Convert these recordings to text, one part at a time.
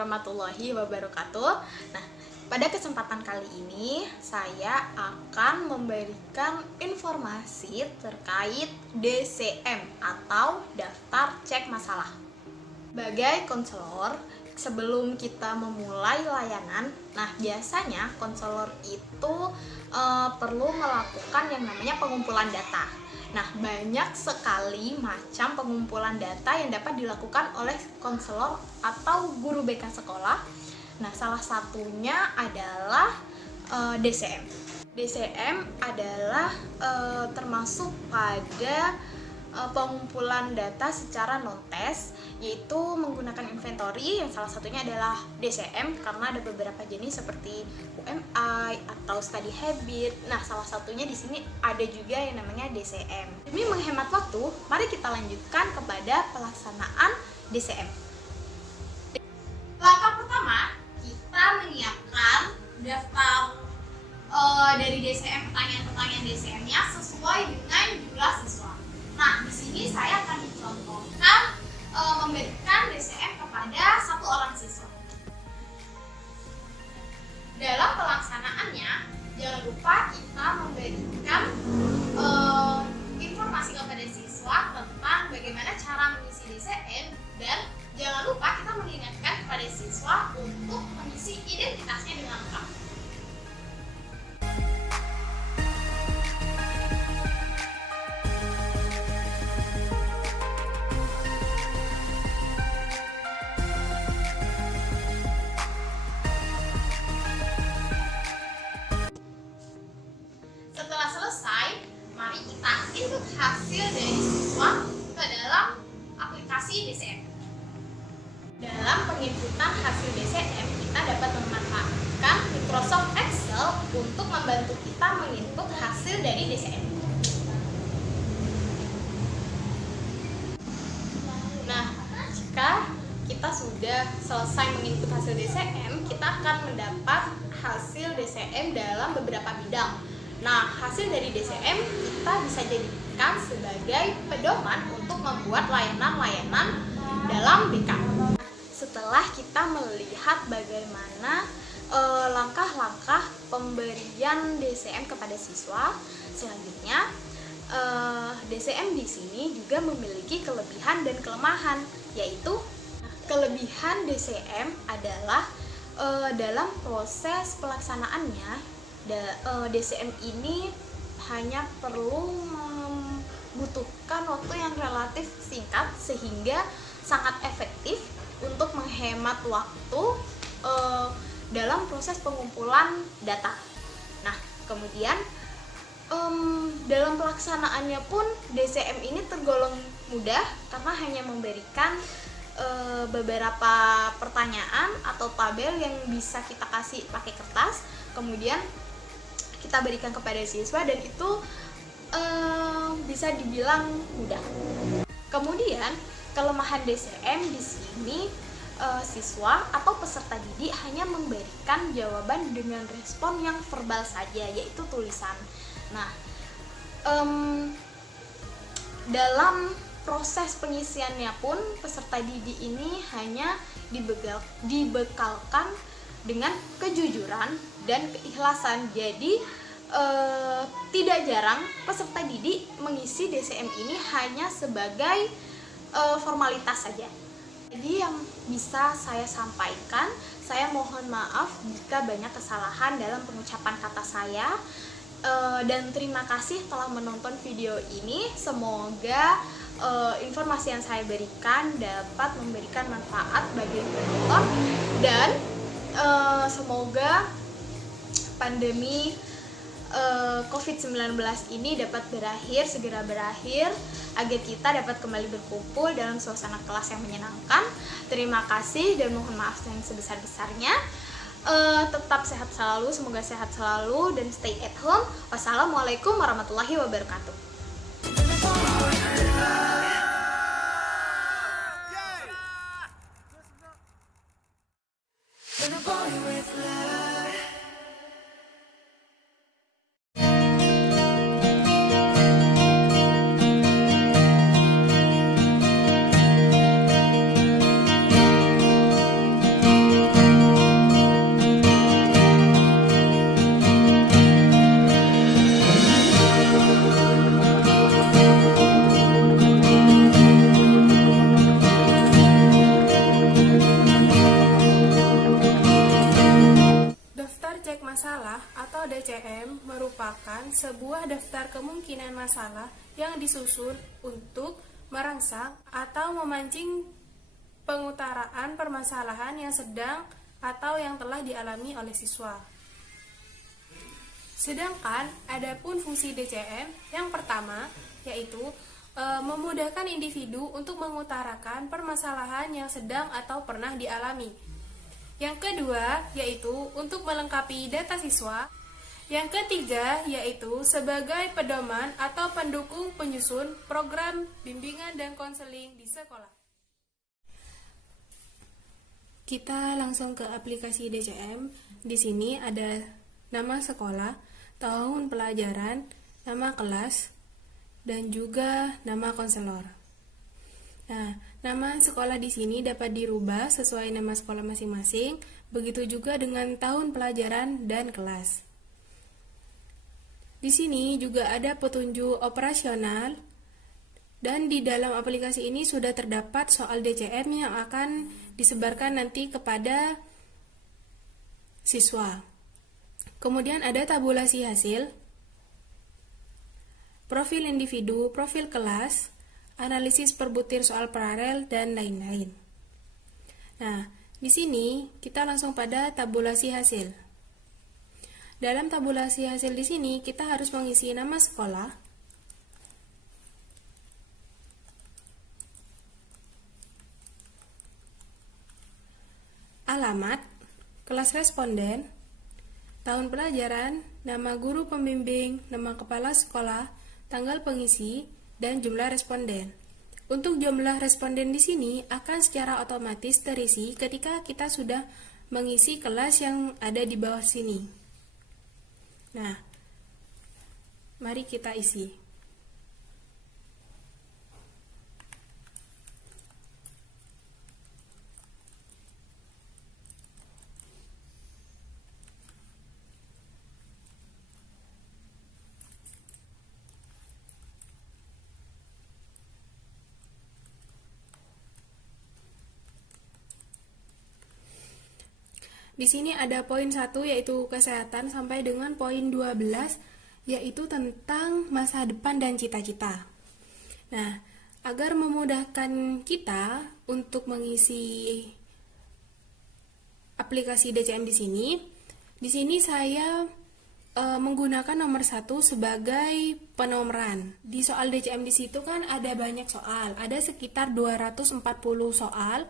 warahmatullahi wabarakatuh. Nah, pada kesempatan kali ini saya akan memberikan informasi terkait DCM atau Daftar Cek Masalah. Sebagai konselor, sebelum kita memulai layanan, biasanya konselor itu perlu melakukan yang namanya pengumpulan data. Banyak sekali macam pengumpulan data yang dapat dilakukan oleh konselor atau guru BK sekolah. Salah satunya adalah DCM. DCM adalah termasuk pada pengumpulan data secara non-tes, yaitu menggunakan inventory yang salah satunya adalah DCM karena ada beberapa jenis seperti UMI atau study habit. Salah satunya di sini ada juga yang namanya DCM. Demi menghemat waktu, mari kita lanjutkan kepada pelaksanaan DCM. Langkah pertama, kita menyiapkan daftar dari DCM, pertanyaan-pertanyaan DCM-nya sesuai dengan jumlah siswa. Di sini saya akan mencontohkan memberikan DCM kepada 1 orang siswa. Dalam pelaksanaannya, jangan lupa kita memberikan informasi kepada siswa tentang bagaimana cara mengisi DCM, dan jangan lupa kita mengingatkan kepada siswa untuk mengisi identitasnya dengan lengkap. Setelah selesai, mari kita input hasil dari siswa ke dalam aplikasi DCM. Dalam penginputan hasil DCM, kita dapat memanfaatkan Microsoft Excel untuk membantu kita menginput hasil dari DCM. Jika kita sudah selesai menginput hasil DCM, kita akan mendapat hasil DCM dalam beberapa bidang. Hasil dari DCM kita bisa jadikan sebagai pedoman untuk membuat layanan-layanan dalam BK. Setelah kita melihat bagaimana langkah-langkah pemberian DCM kepada siswa, selanjutnya DCM di sini juga memiliki kelebihan dan kelemahan, yaitu kelebihan DCM adalah dalam proses pelaksanaannya DCM ini hanya perlu membutuhkan waktu yang relatif singkat sehingga sangat efektif untuk menghemat waktu dalam proses pengumpulan data. Kemudian dalam pelaksanaannya pun DCM ini tergolong mudah karena hanya memberikan beberapa pertanyaan atau tabel yang bisa kita kasih pakai kertas, kemudian kita berikan kepada siswa, dan itu bisa dibilang mudah. Kemudian kelemahan DCM di sini, siswa atau peserta didik hanya memberikan jawaban dengan respon yang verbal saja, yaitu tulisan. Dalam proses pengisiannya pun peserta didik ini hanya dibekalkan dengan kejujuran dan keikhlasan. Jadi tidak jarang peserta didik mengisi DCM ini hanya sebagai formalitas saja. Jadi yang bisa saya sampaikan, saya mohon maaf jika banyak kesalahan dalam pengucapan kata saya, dan terima kasih telah menonton video ini. Semoga informasi yang saya berikan dapat memberikan manfaat bagi penonton, dan semoga pandemi COVID-19 ini dapat segera berakhir, agar kita dapat kembali berkumpul dalam suasana kelas yang menyenangkan. Terima kasih dan mohon maaf yang sebesar-besarnya. Tetap sehat selalu, semoga sehat selalu, dan stay at home. Wassalamualaikum warahmatullahi wabarakatuh. DCM merupakan sebuah daftar kemungkinan masalah yang disusun untuk merangsang atau memancing pengutaraan permasalahan yang sedang atau yang telah dialami oleh siswa. Sedangkan adapun fungsi DCM yang pertama yaitu memudahkan individu untuk mengutarakan permasalahan yang sedang atau pernah dialami. Yang kedua yaitu untuk melengkapi data siswa. Yang ketiga yaitu sebagai pedoman atau pendukung penyusun program bimbingan dan konseling di sekolah. Kita langsung ke aplikasi DCM. Di sini ada nama sekolah, tahun pelajaran, nama kelas, dan juga nama konselor. Nah, nama sekolah di sini dapat dirubah sesuai nama sekolah masing-masing, begitu juga dengan tahun pelajaran dan kelas. Di sini juga ada petunjuk operasional, dan di dalam aplikasi ini sudah terdapat soal DCM yang akan disebarkan nanti kepada siswa. Kemudian ada tabulasi hasil, profil individu, profil kelas, analisis per butir soal paralel, dan lain-lain. Nah, di sini kita langsung pada tabulasi hasil. Dalam tabulasi hasil di sini kita harus mengisi nama sekolah, alamat, kelas responden, tahun pelajaran, nama guru pembimbing, nama kepala sekolah, tanggal pengisi, dan jumlah responden. Untuk jumlah responden di sini akan secara otomatis terisi ketika kita sudah mengisi kelas yang ada di bawah sini. Nah, mari kita isi. Di sini ada poin 1 yaitu kesehatan sampai dengan poin 12 yaitu tentang masa depan dan cita-cita. Nah, agar memudahkan kita untuk mengisi aplikasi DCM di sini saya menggunakan nomor 1 sebagai penomoran. Di soal DCM di situ kan ada banyak soal, ada sekitar 240 soal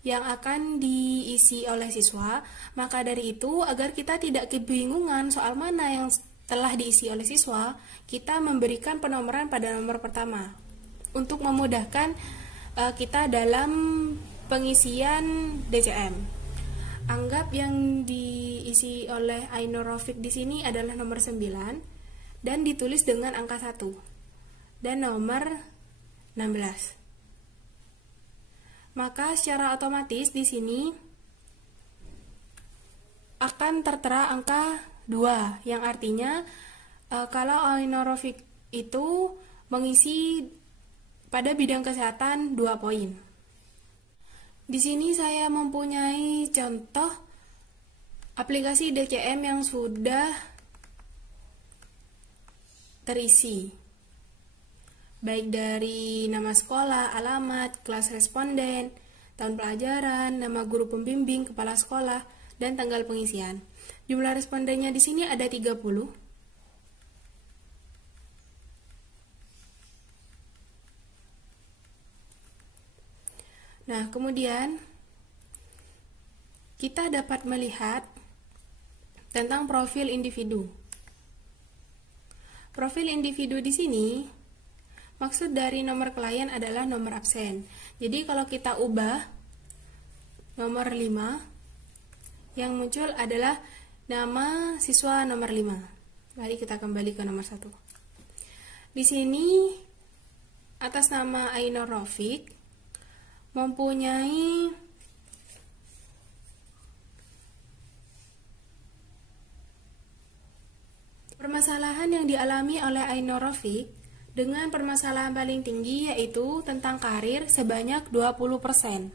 yang akan diisi oleh siswa. Maka dari itu, agar kita tidak kebingungan soal mana yang telah diisi oleh siswa, kita memberikan penomoran pada nomor pertama untuk memudahkan kita dalam pengisian DCM. Anggap yang diisi oleh Ainur Rafiq di sini adalah nomor 9 dan ditulis dengan angka 1 dan nomor 16. Maka secara otomatis di sini akan tertera angka 2 yang artinya kalau Ainur Rafiq itu mengisi pada bidang kesehatan 2 poin. Di sini saya mempunyai contoh aplikasi DCM yang sudah terisi, baik dari nama sekolah, alamat, kelas responden, tahun pelajaran, nama guru pembimbing, kepala sekolah, dan tanggal pengisian. Jumlah respondennya di sini ada 30. Nah, kemudian kita dapat melihat tentang profil individu. Profil individu di sini maksud dari nomor klien adalah nomor absen. Jadi kalau kita ubah nomor 5, yang muncul adalah nama siswa nomor 5. Mari kita kembali ke nomor 1. Di sini atas nama Ainur Rafiq mempunyai permasalahan yang dialami oleh Ainur Rafiq dengan permasalahan paling tinggi yaitu tentang karir sebanyak 20%.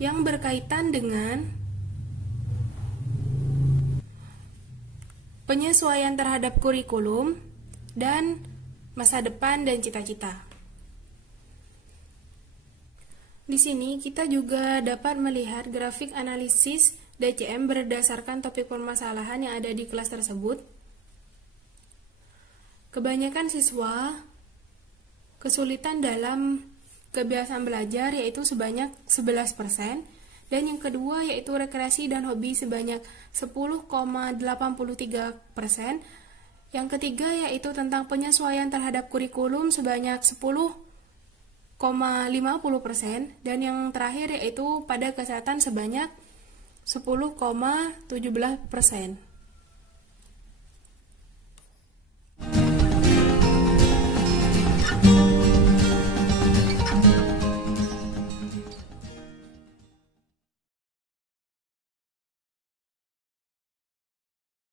yang berkaitan dengan penyesuaian terhadap kurikulum dan masa depan dan cita-cita. Di sini kita juga dapat melihat grafik analisis DCM berdasarkan topik permasalahan yang ada di kelas tersebut. Kebanyakan siswa kesulitan dalam kebiasaan belajar yaitu sebanyak 11%, dan yang kedua yaitu rekreasi dan hobi sebanyak 10,83%. Yang ketiga yaitu tentang penyesuaian terhadap kurikulum sebanyak 10,50%, dan yang terakhir yaitu pada kesehatan sebanyak 10,17%.